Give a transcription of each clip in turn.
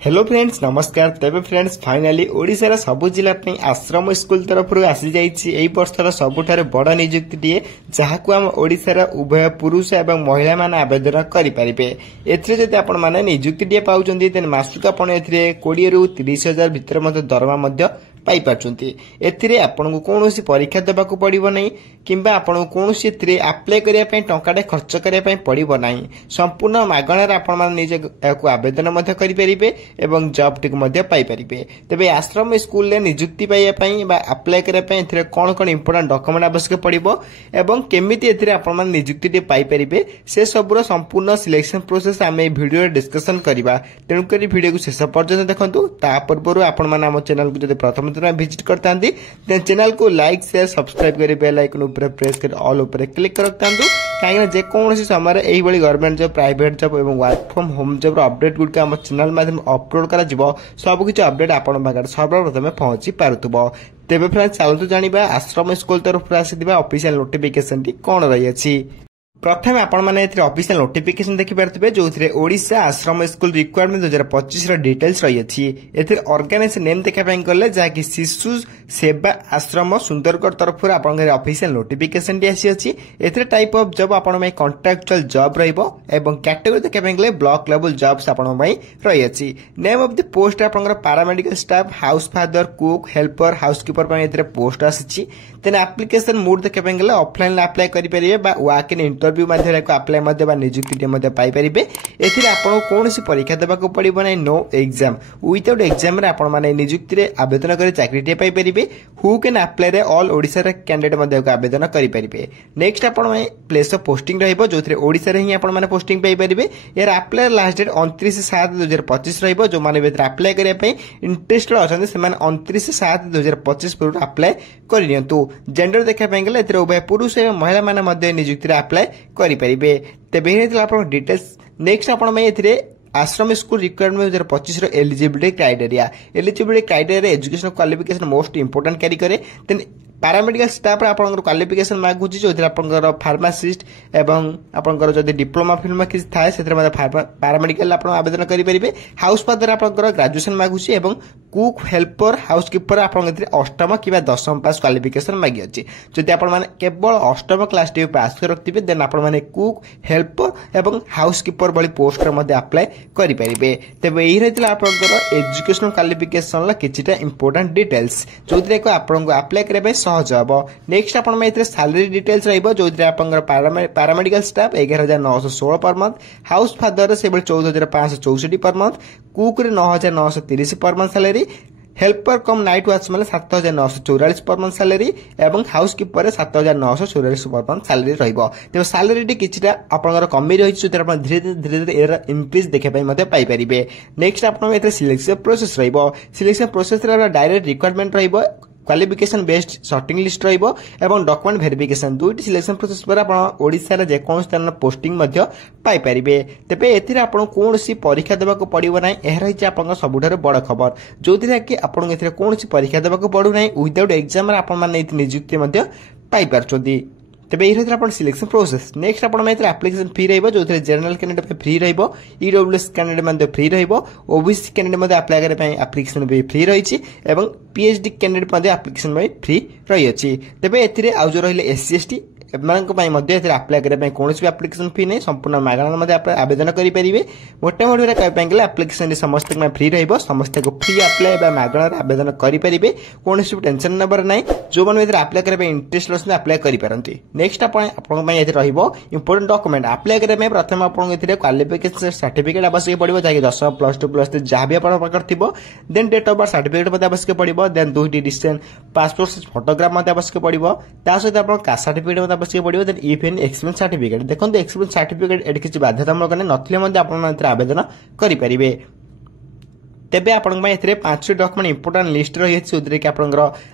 Hello friends नमस्कार। तेबे friends finally ओडिशार सबु जिला आश्रम स्कूल तरफ आसी जाइए वर्षर सबुठार बड़ नियुक्ति जहां आम ओडिशार उभय पुरुष एवं महिला मान आवेदन करेंगे। एथि आपण मैंने नियुक्ति पाँच मासक आप 20 ରୁ 30,000 भितर दरमा पाई एथिरे आपन को कौन परीक्षा देवाक पड़ो ना कि आपन कौन आप्लाय करने टंकाटे खर्च करने पड़ो ना संपूर्ण मागणार आपण निजे आवेदन करेंगे एवं जॉब टी पाई पारे। तेज आश्रम स्कूल नियुक्ति पाइबापी आप्लाय करने कौन कौन इंपोर्टाट डॉक्यूमेंट आवश्यक पड़ो एवं केमिति आपण नियुक्ति पाई पारे से सबूर संपूर्ण सिलेक्शन प्रोसेस आम भिडियो डिस्कसन करवा। तेणुक भिडियो को शेष पर्यटन देखूँ। पूर्व आपण मैंने आम चैनल को प्रथम विजिट करता चैनल को लाइक शेयर सब्सक्राइब कर बेल आइकन ऊपर प्रेस कर ऑल ऊपर क्लिक कर कहीं जेकोसी समय यही गवर्नमेंट जॉब प्राइवेट जॉब और work from home job update गुड़िक आम चैनल माध्यम अपलोड कर सबकि अपडेट आपण पाखे सर्वप्रथम पहुंची पारुथबो। तेबे फ्रेंड्स चलतु जानिबा आश्रम स्कूल तरफ आसीथिबा ऑफिशियल नोटिफिकेशन टी कोन रही। प्रथम आपण माने ऑफिशियल नोटिफिकेशन देखि पारथिबे जो ओडिशा आश्रम स्कूल रिक्वायरमेंट 2025 रो डिटेल्स रही अछि। एथिर ऑर्गेनाइजेशन नेम देखा पई करले जाकि शिशु सेवा आश्रम सुंदरगढ़ तरफ आपण ऑफिशियल नोटिफिकेशन टी आसी अछि। एथिर टाइप ऑफ जॉब आपण में कॉन्ट्रैक्चुअल जॉब रहइबो एवं कैटेगरी देखा पई करले ब्लॉक लेवल जॉब्स आपण में रही अछि। नेम ऑफ द पोस्ट आपण paramedical staff house father cook helper housekeeper पई एथिर पोस्ट आसी। देन एप्लीकेशन मोड देखा पई करले ऑफलाइन अप्लाई करि परिबे बा वॉक इन इंटरव्यू माध्यम अप्लाई नियुक्ति पाई पारे। एथिरे आपण कोनोसी परीक्षा देबाक पड़िबो नै नो एग्जाम विदाउट एग्जाम रे आपण माने नियुक्ति रे आवेदन करे चाकरी पाई पारे। हु कैन अप्लाई रे ऑल ओडिसा रे कैंडिडेट मध्ये आवेदन करि पारिबे। नेक्स्ट आपण माने प्लेस ऑफ पोस्टिंग रहइबो जोथरे ओडिसा रे ही आपण माने पोस्टिंग पाई पारिबे। यार अप्लाई लास्ट डेट 29/7/2025 रहइबो। जो माने बेतर अप्लाई करिया पई इंटरेस्टेड अछन से माने 29/7/2025 पूर्व अप्लाई करियंतु। जेंडर देखा पई गेले एथिरे उभय पुरुष एवं महिला माने मध्ये नियुक्ति रे अप्लाई करेंगे। तेबे डिटेल्स नेक्स्ट आपण आश्रम school requirement 2025 eligibility criteria education qualification most important carry करे। देन पैरामेडिकल स्टाफ आपंकर क्वालिफिकेशन मागुची जो आपंकर फार्मासिस्ट एवं आपंकर जदि डिप्लोमा फिल्म किसी थाए से पैरामेडिकल आप आवेदन करेंगे। हाउस फादर आपंकर ग्रेजुएशन मागुची एवं कुक हेल्पर हाउसकीपर आपंकर अष्टम कि 10वीं पास क्वालिफिकेशन मागी अच्छी। जदि आप केवल अष्टम क्लास टी पास कर रखिए देन आप कुक हेल्पर एवं हाउसकीपर भली पोस्ट अप्लाई करेंगे। तेज यही रही आपंकर एजुकेशनल क्वालिफिकेशन किछिटा इंपोर्टेंट डिटेल्स जो आपको अप्लाई करने सहज हम। नेक्स्ट आप सैलरी डिटेल्स जो paramedical staff 11,916 per month house father से 14,564 per month cook 9,930 per month salary helper कम night watchman 7,944 per month salary एवं हाउसकीपर 7,944 पर मंथ सैलरी रहिबो। तेज सैलरी किछिटा आपनकर कमी रही जो धीरे धीरे इंक्रीज देखा पाई पारे। नेक्स्ट आप सिलेक्शन प्रोसेस रहिबो। सिलेक्शन प्रोसेस डायरेक्ट रिक्वायरमेंट रहिबो क्वालिफिकेशन बेस्ड शॉर्टिंग लिस्ट रहिबो एवं डॉक्यूमेंट वेरिफिकेशन दुईटी सिलेक्शन प्रोसेस पर आपण ओडिसा रे जेकोन स्थान पोस्टिंग मध्य पाई परिबे। तेबे एथिरे आपण कोनोसी परीक्षा देबाक पड़िबो नै एह रही आपण सबुठार बड़ खबर जो कि आपण एथिरे कोनोसी परीक्षा देबाक पड़ु नै विदाउट एग्जाम रे आपण माने नियुक्ति मध्य पाई पारछोदी। तेज यही आप सिलेक्शन प्रोसेस। नेक्स्ट आप एप्लिकेशन फ्री रही जो general candidate free EWS candidate free OBC candidate apply करने एप्लिकेशन भी फ्री रही पीएचडी कैंडिडेट एप्लिकेशन भी फ्री रही है। तेज ए आउ जो रही एससी एसटी अप्लाई करने कौन भी एप्लिकेशन फी नहीं संपूर्ण मागणा आवेदन करेंगे। मोटे मोटे कहते एप्लिकेशन समस्त फ्री रही समस्त को फ्री अप्लाई मागणा आवेदन करेंगे। कौन भी टेंशन नबर ना जो मैंने अप्लाई करने इंटरेस्ट अच्छे अप्लाई करेंगे। नेक्स्ट इंपोर्टेंट डॉक्यूमेंट अप्लाई करने प्रथम आपको क्वालिफिकेशन सर्टिफिकेट आवश्यक पड़ो जैसे 10 +2 +3 जहाँ भी आप then date of birth certificate आवश्यक पड़ो। देन 2टी डिस्टेंस पासपोर्ट फोटोग्राफ आवश्यक पड़ो। सहित आप कास्ट सर्टिफिकेट आवश्यक पड़ो। Then if any experience certificate देखो एक्सपीरियंस सर्टिफिकेट एटी किसी बाध्यतामूलक नथिले आवेदन करेंगे। तेबे आपण 5 डॉक्यूमेंट इंपोर्टेंट लिस्ट रही है जो कि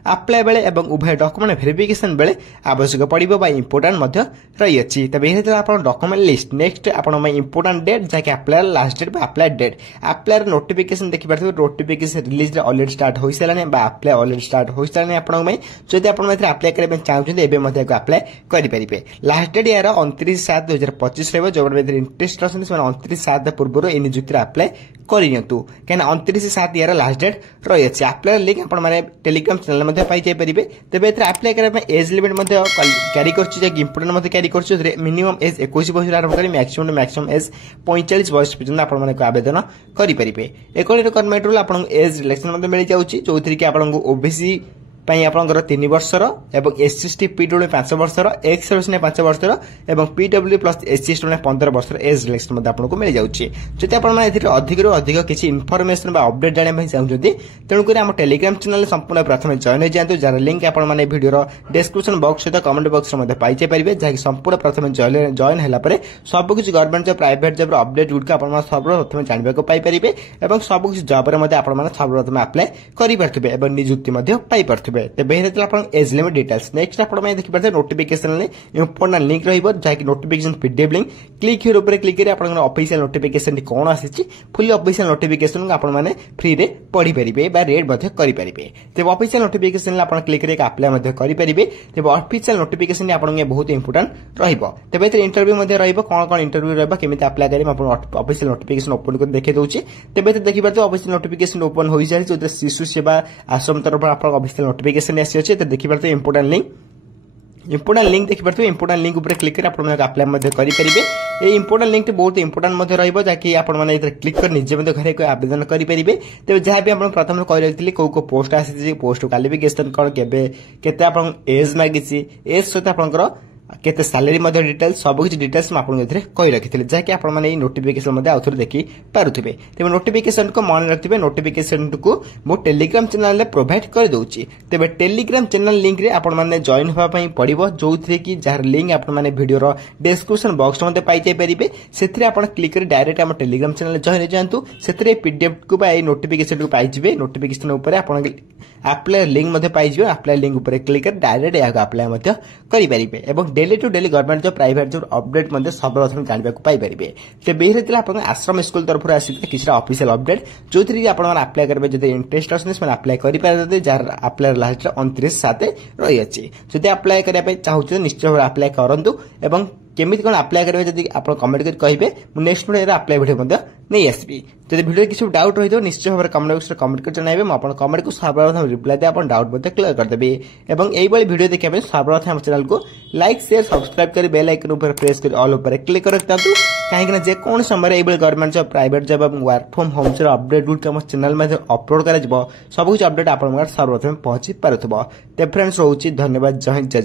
अप्लाई बेले एवं उभय डॉक्यूमेंट वेरिफिकेशन बेले आवश्यक पड़ो इंपोर्टेंट रही है। तेज यही आप डॉक्यूमेंट लिस्ट। नेक्स्ट आप इंपोर्टेंट डेट जैसे apply last date apply date apply notification देखिए नोटिफिकेशन रिलीज ऑलरेडी स्टार्ट हो सारे अप्लाई ऑलरेडी स्टार्ट हो सारे आपंपाई जब आप अप्लाई करने चाहते अप्लाई करेंगे। लास्ट डेट यार 29/7/2025 रही जो इंटरेस्ट अच्छे 29/7 पूर्व नियुक्ति अप्लाई କରିନିयନ୍ତୁ କାହିଁକିନା 29/7 यार लास्ट डेट रही है। आप्लायर लिंक आप टेलीग्राम चैनल में पाई जाइए। तेज ए आप्लाय करने एज लिमिट क्यारी कर इंपोर्टेंट क्यारी कर मिनिमम एज 21 वर्ष आरंभ कर मैक्सिमम एज 45 वर्ष पर्यटन आप आवेदन करेंगे। एक रिक्वायरमेंट रूल आपको एज रिलेक्शन मिल जाऊँगी जो थी कि आपको ओबीसी आपंकर 3 वर्षर और एससी पीडब्ल्यू 5 वर्षर एक्स सर्विस 5 वर्षर और पीडब्ल्यू प्लस एससी 15 वर्षर एज रिलेक्शन आपको मिल जाऊँगी। जब आप अधिक किसी इनफर्मेशन अपडेट जाना चाहते तेणुक आम टेलीग्राम चैनल संपूर्ण प्रथम जॉइन हो जातु जार लिंक आपने वीडियो डिस्क्रिप्शन बॉक्स सहित कमेंट बॉक्स में पाई जाइए जहाँकि संपूर्ण प्रथम जॉइन है सबकि government job private job update गुड़िक आप सर्वप्रथम जानवा पाइपर और सबकि जॉब सर्वप्रथम आप्लाय करेंगे निजुक्ति पाइपर। एज लिमिट डिटेल्स नेक्स्ट आप देखिए नोटिफिकेशन इंपोर्टेंट लिंक रही notification PDF link click here ऊपर क्लिक करें आप ऑफिशियल नोटिफिकेशन कौन आसी फुली ऑफिशियल नोटिफिकेशन आप फ्री रे पढ़ी पारे रेड करेंगे। तेज ऑफिशियल नोटिफिकेशन आप क्लिक करके अप्लाई करेंगे। तेज ऑफिशियल नोटिफिकेशन आप बहुत इंपोर्टेंट रही। इंटरव्यू रही कौन कौन इंटरव्यू रहा केमी अप्लाई करें ऑफिशियल नोटिफिकेशन ओपन कर देखिए दूसरी। तेज देखिए ऑफिशियल नोटिफिकेशन ओपन हो सारी जो शिशु सेवा आश्रम तरफ आप ऑफिशियल नोटिफिकेशन आसी देखिए इंपोर्टेंट लिंक देखिए इंपोर्टेंट लिंक ऊपर क्लिक कर अप्लाई करेंगे। ये इंपोर्टेंट लिंक बहुत इंपोर्टेंट रही जहाँकि क्लिक कर निजे घर आवेदन करेंगे। तेज जहाँ भी आप प्रथम कही रखी कौ पोस्ट आसी पोस्ट क्वालिफिकेशन कौन के एज मागिची एज सहित आपंकर केते सैलरी डिटेल्स सबकि डिटेल्स मुझे कही रखी जहाँकि आप नोटिफिकेशन आउ थे देखी पारे। तेज नोटिफिकेशन को मन रखिए नोटिफिकेशन को मो टेलीग्राम चैनल प्रोवाइड कर दूसरी। तेज टेलीग्राम चैनल लिंक रे आपने जॉइन होगापी पड़ो जो थे कि जार लिंक आपने वीडियो डिस्क्रिप्शन बॉक्स में पाई जाइए से क्लिक कर डायरेक्ट आम टेलीग्राम चैनल जॉइन हो जातु से पीडीएफ को नोटिफिकेशन को पाइबे नोटिफिकेशन अप्लाई लिंक पाइबे अप्लाई लिंक क्लिक कर डायरेक्ट यहाँ अप्लाई करेंगे। Daily to daily government job private job update सर्वप्रथम जानवा पाइपर। तेज ये आप आश्रम स्कूल तरफ आसी किसी ऑफिशियल अपडेट जो थी आप अप्लाई करेंगे जब इंटरेस्ट अच्छे अप्लाई करेंगे जार अप्लाई लास्ट 29/7 रही है। जब अप्लाई करने चाहते निश्चय भाव अप्लाई करूँ और केमी कौन अप्लाई करेंगे जब आप कमेंट कर कहे नेक्स्ट वीडियो अप्लाई वीडियो नहीं आसबि। जब वीडियो किसी डाउट रही निश्चय भाव कमेंट बॉक्स में कमेंट कर जन मुझे कमेंट को सर्वप्रथम रिप्लाई दे डाउट क्लियर करदेवी। और यही वीडियो देखा सर्वप्रथम चैनल को लाइक शेयर सब्सक्राइब कर बेल आइकन ऊपर प्रेस कर ऑल ऊपर क्लिक कर रखता कहीं जेको समय गवर्नमेंट जॉब प्राइवेट जॉब और वर्क फ्रॉम होम से अपडेट गुड आम चैनल में अपलोड कर सब कुछ अपडेट आप सर्वप्रथम पहुंची पारे। फ्रेंड्स रोचे धन्यवाद। जय हिंद जय।